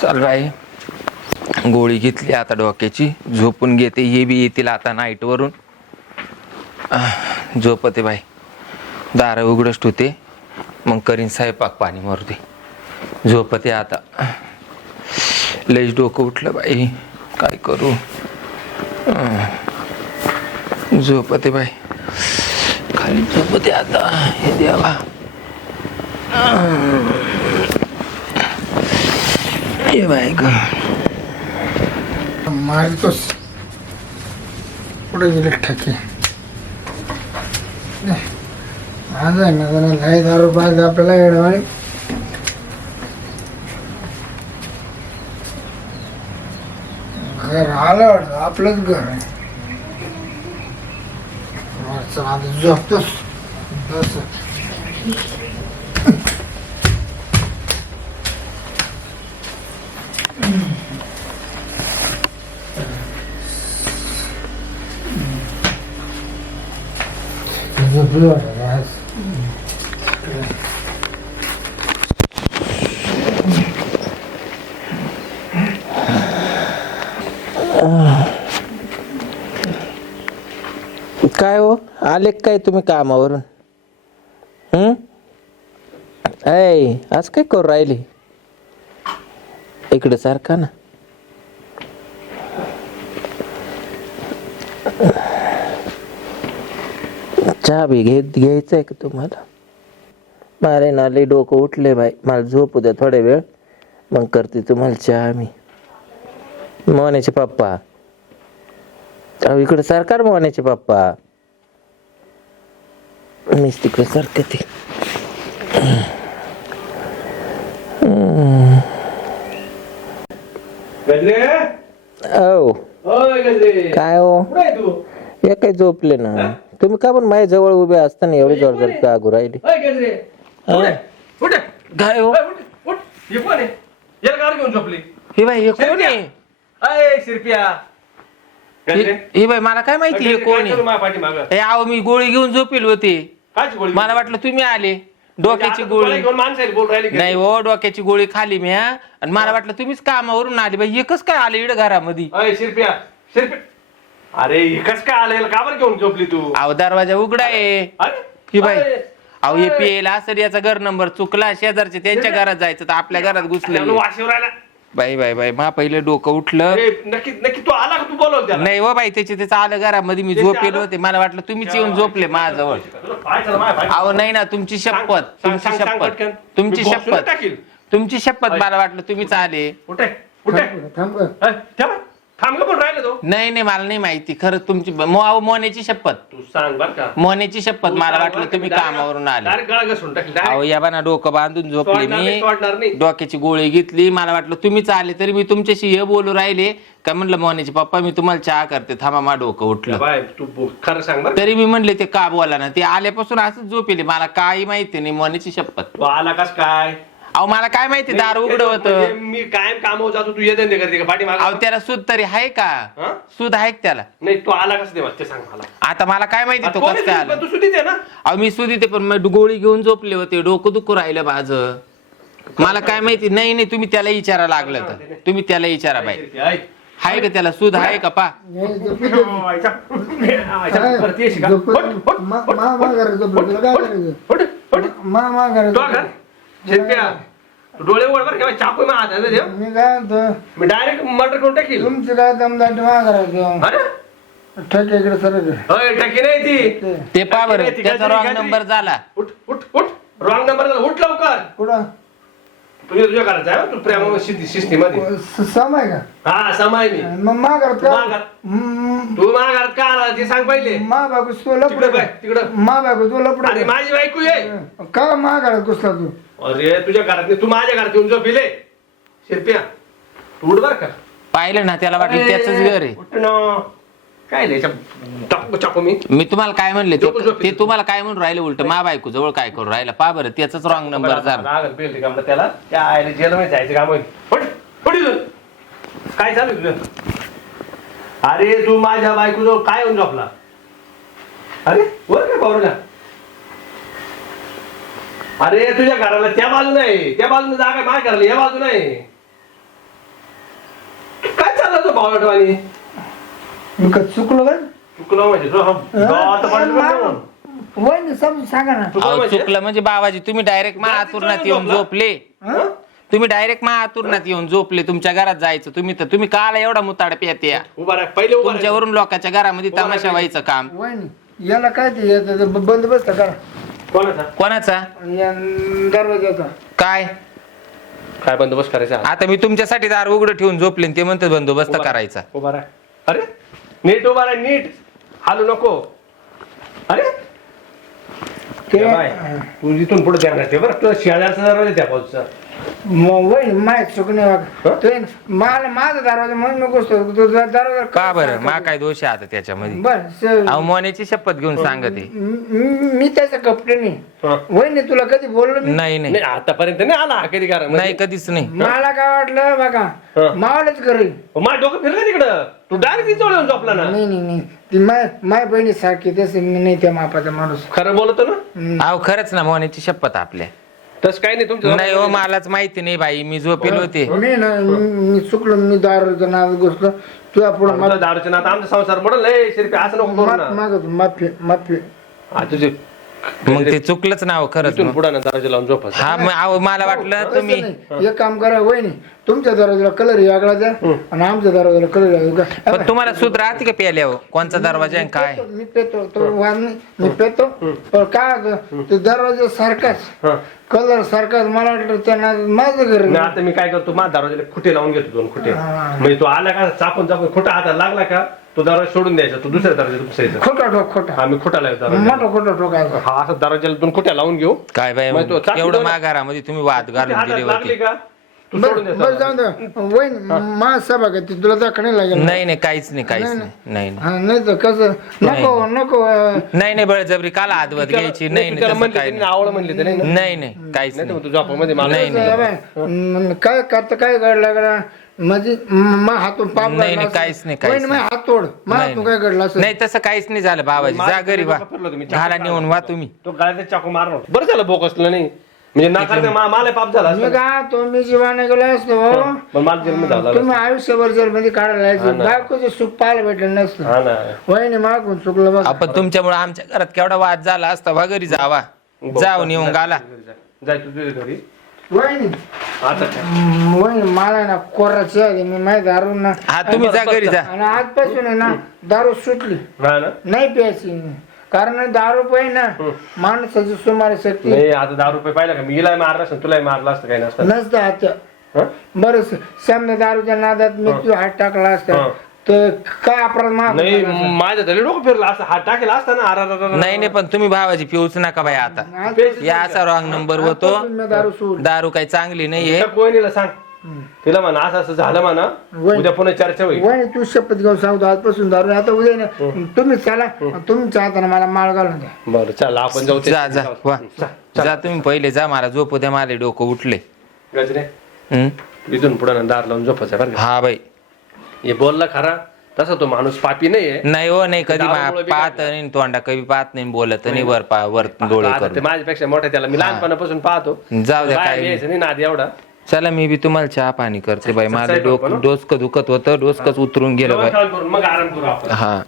चालू बाई गोळी घेतली आता डोक्याची. झोपून घेते हे बी येतील आता नाईटवरून झोपते बाई. दार उघडच ठेवते. मग करीन स्वयंपाक पाणी मारते. झोपते आता. लईच डोकं उठलं बाई. काय करू? झोपते बाई. खाली झोपते आता. हे देवा. ये बाय ग मारतोस पुढे गेले ठाके आज आहे ना जरा लय दारू पाहिजे आपल्याला येडवाळे घर आलं वाटतं आपलंच घर आहे बरं, चला आता झोपतोस झोपलं आज काय हो? आले काय तुम्ही कामावरून? हम्म ऐ आज काय करू राहिले? इकडे सारखा ना. चहा बी घेत घ्यायचा आहे का तुम्हाला? मारे ना लई डोकं उठले बाई. मला झोपू द्या थोड्या वेळ. मग करते तुम्हाला चहा मी. मोहण्याचे पप्पा. अहो इकडे सरकार मोहण्याचे पप्पा. मीच तिकडे सरकते गजरे काय हो? कुठे आहे तू? हे काय झोपले ना. तुम्ही का पण माझ्या जवळ उभे असताना एवढे जोर जोर गागू राहिले? होय गजरे. हा. उठ उठ. काय हो? होय, उठ उठ. हे कोण आहे? याला कार घेऊन झोपली. हे बाई हे कोण आहे? अय शिरप्या. गजरे. हे- हे बाई मला काय माहिती हे कोण आहे? माझ्या हे आहो मी गोळी घेऊन झोपेल होते. गोळी मला वाटलं तुम्ही आले. डोक्याची आता गोळी. घेऊन माणसाला बोल राहिली नाही हो डोक्याची गोळी खाली मी हा. आणि मला वाटलं तुम्हीच कामावरून आले बाई. एकच काय आले इड घरामध्ये? अय शिरप्या. शिरप्या. अरे एकच काय आलं याला का बरं घेऊन झोपली तू? अहो दरवाजा उघडा आहे. अरे ही बाई अय, अहो हे अय. पियला असेल याचा घर नंबर चुकला शेजारचे त्यांच्या घरात जायचं तर आपल्या घरात घुसले वाशीवर बाई बाई बाई मा पहिले डोकं उठलं. अरे, नक्की नक्की तू आला का तू बोलव त्याला? नाही हो बाई त्याचे त्याचं आलं घरामध्ये मी त्याचे झोपेल आलं? होते. मला वाटलं तुम्हीच येऊन झोपले माझ्याजवळ. तुला पाय चला, माझ्या पाय. अहो नाही ना तुमची सांग, शपथ सांग, तुमची सांग, सांग शपथ. पटकन. तुमची मी शपथ. टाकील. तुमची शपथ मला वाटलं तुम्हीच आले. उठे उठे. थांब गं. अय, ठेवा. थांब का पण राहिलं तो नाही नाही मला नाही माहिती. खरं तुमची मो- अहो, मोन्याची शपथ. तू सांग बर का. मोन्याची शपथ मला वाटलं तुम्ही कामावरून आले. डायरेक्ट गळा घसरून टाकली अहो. या बाना डोकं बांधून झोपले सोडणार नाही, मी नाही. डोक्याची गोळी घेतली. मला वाटलं तुम्हीच आले तरी मी तुमच्याशी हे बोलू राहिले. का म्हणलं मोहनीचे पप्पा मी तुम्हाला चहा करते. थांबा मा डोकं उठलं. बाय तू बो- खरं सांग बर. तरी मी म्हणले ते का बोला ना. ते आल्यापासून असंच झोपेले. मला काही माहिती नाही मोनीची शपथ. तू आला कस काय? अहो मला काय माहिती दार उघड म्हणजे होत. मी कायम कामावर जातो तू येते नाही करते का पाठी अहो माग त्याला सूद तरी आहे का? हा? सूद आहे का त्याला? नाही तू आला कसं देवा ते सांग मला. आता मला काय माहिती तो कोण कसं आहे काय तू? आला? पण तू सुधीच आहे ना? अहो मी सुदी ते पण मग गोळी घेऊन झोपले होते डोकं दुखू राहिलं माझं. मला काय माहिती नाही नाही तुम्ही त्याला विचारा लागलं तर. तुम्ही त्याला विचारा बाई. ऐक. आहे का त्याला? सूद आहे का? पा. नाही. आयच्या. काय? परत येशील का? उठ, घरात तो घर? शिरप्या तू डोळे उघड बरं केव्हा चाकू माझ्या हातात आहे देव. मी काय म्हणतो? मी डायरेक्ट मर्डर करून टाकील. तुमची काय दमदाटी मा घरात अरे? ठेके इकडे सरक होय टक्के नाही ती. ते पा बरं त्याचा रॉंग. नंबर झाला. उठ उठ उठ. रॉंग नंबर उठ लवकर. कुठं? तुझ्या तुझ्या घरात आहे हं, तू प्रेमा शिस्ती मध्ये स- सम आहे का? हा समाय मी. मग मा घरात का. हम्म, तू माझ्या घरात का आला? ते सांग पहिले. मा बायको तू तिकडं लपड बाय तिकडं. मा बायको तू आणि लपड माझी बायको ये. का मा घरात घुसला तू? अरे तुझ्या घरात नाही, तू माझ्या घरात येऊन झोपिले शिरप्या तू उठ बर का. पाहिलं ना त्याला वाटलं त्याच घर आहे. उठ ना. काय नाही टाकू मी. मी तुम्हाला काय म्हणले ते- तुम्हाला काय म्हणून राहिलं उलट? मा बायको जवळ काय करू राहिला? पा बरं त्याच रॉंग नंबर झाला. पेल त्याला. त्या आयला जेलमध्ये जायचं काम होईल. इथून. काय चालू आहे तुझं? अरे तू माझ्या बायको जवळ काय येऊन झोपला? अरे वर काय पावरला? अरे तुझ्या घराला त्या बाजूने आहे त्या बाजूने जागा माझ्या घराला या बाजूने आहे चालला तो बावटवाणी मी का चुकलो का? चुकलो म्हणजे तो हा? गावात पडलं का म्हणून? वय ना समजून सांगा ना. चुकलो अहो, म्हणजे? चुकलं म्हणजे बाबाजी तुम्ही डायरेक्ट मा आतुरणात येऊन झोपला? हं? तुम्ही डायरेक्ट मा आतुरणात येऊन झोपले. तुमच्या घरात जायचं. तुम्ही तर तुम्ही काला एवढा मुताड पेत्या. उभा राहा. पहिले उभा राहा. तुमच्यावरून लोकांच्या घरामध्ये तमाशा. व्हायचं काम. वय याला काय ते याचं ते ब- बंदोबस्त करा. कोणाचा? कोणाचा? या दरवाजाचा काय? काय बंदोबस्त करायचा? आता मी तुमच्यासाठी दार उघडं ठेवून झोपले आणि ते म्हणतात बंदोबस्त. करायचा. उभा राहा. अरे? नीट उभा राहा नीट. हालू नको. अरे? ते बाय, तू इथून पुढे ध्यान राहते बरं. तुला शेजारचा दरवाजा त्या बाजूचा म- वय ना माय चुकणे हं? वाग ते मला माझा दरवाजा म्हणून. तो दरवाजा का बरं? मा काय दोष आहे आता त्याच्यामध्ये? बर अहो मोन्याची शपथ घेऊन सांगते. म- त्याचा कपडे नाही हा. वय नाही तुला कधी बोललो मी? नाही नाही. नाही आतापर्यंत नाही आला हा कधी कारण नाही कधीच नाही. मला काय वाटलं बघा हं. मावलंच करेल माझं डोकं फिरलं तिकडं. तू डायरेक्ट तिथं येऊन झोपला ना? नाही नाही नाही. ती माय माय बहिणी सारखी तसं मी नाही त्या मापाचा माणूस. खरं बोलतो ना. अहो खरंच ना मोन्याची शपथ आपल्या. तसं काही नाही तुमच्या नाही हो मलाच माहिती नाही बाई मी झोपेल होते. मी ना मी चुकलो मी दारूच्या नाद घुसलो तुझ्या पुढे दारूच्या नात आमचा संसार मोडल लय शिरपी असं नको करू ना. मागत माफी माफी. हा, तुझे मग ते चुकलंच ना हो खरंच इथून मग. पुढे ना दरवाजा लावून झोपा हा मग अहो मला वाटलं तुम्ही नाही. एक काम करा वय नाही तुमच्या दरवाजाला कलर वेगळा द्या आणि आमच्या दरवाजाला कलर वेगळा पण तुम्हाला सूद राहते का प्याल्यावर कोणचा दरवाजा आहे आणि काय? मी पेतो तो वाद नाही. मी पेतो. पण काय होतं, ते दरवाजा सारखाच. हा. कलर सारखाच मला वाटलं त्यांना माझं घर. नाही आता मी काय करतो माझ्या दरवाजाला खुटे लावून घेतो दोन खुटे. म्हणजे तो आला का चापून चापून खोटा हातात लागला का तो दरवाजा सोडून द्यायचा तो दुसऱ्या दरवाजा घुसायचा. खोटा ठोक खोटा. हा मी खोटा लावतो दरवाजा. मोठा खोटा ठोकायचा हा असं दरवाजाला दोन खोट्या लावून घेऊ. काय बाई मग तो चाकू एवढं. माघारामध्ये तुम्ही वाद घालून हातात दिले लागली होते. का? तू सोडून बरं बरं जाऊन द्यायचा दे. वय मा सभा का ती तुला दाखणे लागेल. नाही नाही काहीच नाही काहीच नाही, नाही नाही. नाही. हा, नाही तर कसं? नको नको अं, नाही नाही बळजबरी काल आदवत घ्यायची. नाही नाही त्याला तसं म्हणले काय त्यांनी म्हणले तर नाही ना? नाही काहीच नाही तर नाही. मग तू झोपामध्ये मला नाही, आहे बाय, काय करता काय घडलं लागला म्हणजे मा हातून पाप नाही, घडला. काहीच नाही, काहीच हात तोड मा नाही, हातून काय घडलं असं नाही तसं काहीच नाही झालं बाबाजी जा घरी वा तुम्ही, घाला काढला. नेऊन वा तुम्ही तो गाळ्याचा चाकू मारणार बरं झालं बोकसलं नाही म्हणजे मला पाप झाला मी असता. का तो मी जीवाने गेलो असतो पण मला जन्म झाला तुम्ही आयुष्यभर जर मध्ये काढायला यायचं. बायकोचं सुख पाहायला भेटलं नसतं हा ना वहिनी मागून चुकलं बघ आपण तुमच्यामुळे आमच्या घरात केवढा वाद झाला असता वा घरी जावा जाऊन येऊन घाला जाय तू तुझ्या घरी वहिनी. आता काय? हम्म, वहिनी मला ना आहे मी माहिती दारू ना हा तुम्ही जा घरी जा. आणि आजपासून आहे ना दारू सुटली. हा ना? नाही प्यायची कारण दारू पाहिजे ना माणसाची सुमारे शक्ती. नाही आता दहा रुपये पाहिलं का? मी हिला मारला असतं तुलाही मारला असतं काही नसतं. नसतं आता. हं? बरं सामने दारूच्या नादात मी तुझा हात टाकला असता. हं. तर काय अपराध माफ नाही झाला? माझ्या तरी डोकं फिरला असं. हात टाकेला असता ना अरा. नाही नाही पण तुम्ही भावाजी पिऊच नका बाई आता. या असा रॉंग नंबर होतो. आजपासून मी दारू दारू काही चांगली नाहीये. त्या कोयनीला सांग. तिला म्हणा असं असं झालं म्हणा. वय. उद्या पुन्हा चर्चा होईल. वय तू शपथ घेऊन सांगतो आजपासून दारू आता उद्या ना. तुम्ही चला. तुमच्या हाताने मला माळ घालून द्या. बरं चला आपण जाऊ ते- जा जा वा. जा तुम्ही पहिले जा मला झोपू द्या मला डोकं उठले. गजरे. हं? इथून पुढे दार लावून झोपायचं बरं का? हा बाई. हे बोलला खरा। तसा तो माणूस पापी नाही हो नाही कधी मा- पाहत नाही. तोंडा कधी पाहत नाही बोलत नाही. वर पा वर डोळे आता ते करून माझ्यापेक्षा मोठा त्याला मी लहानपणापासून पाहतो. जाऊ द्या, बाहेर काय यायचं नाही नाद एवढा. चला मी बी तुम्हाला चहा पाणी करते बाई. माझं साहेब, डोकं डोसकं दुखत होतं डोसकंच उतरून गेलं बाई. करून मग आराम करू आपण. हा.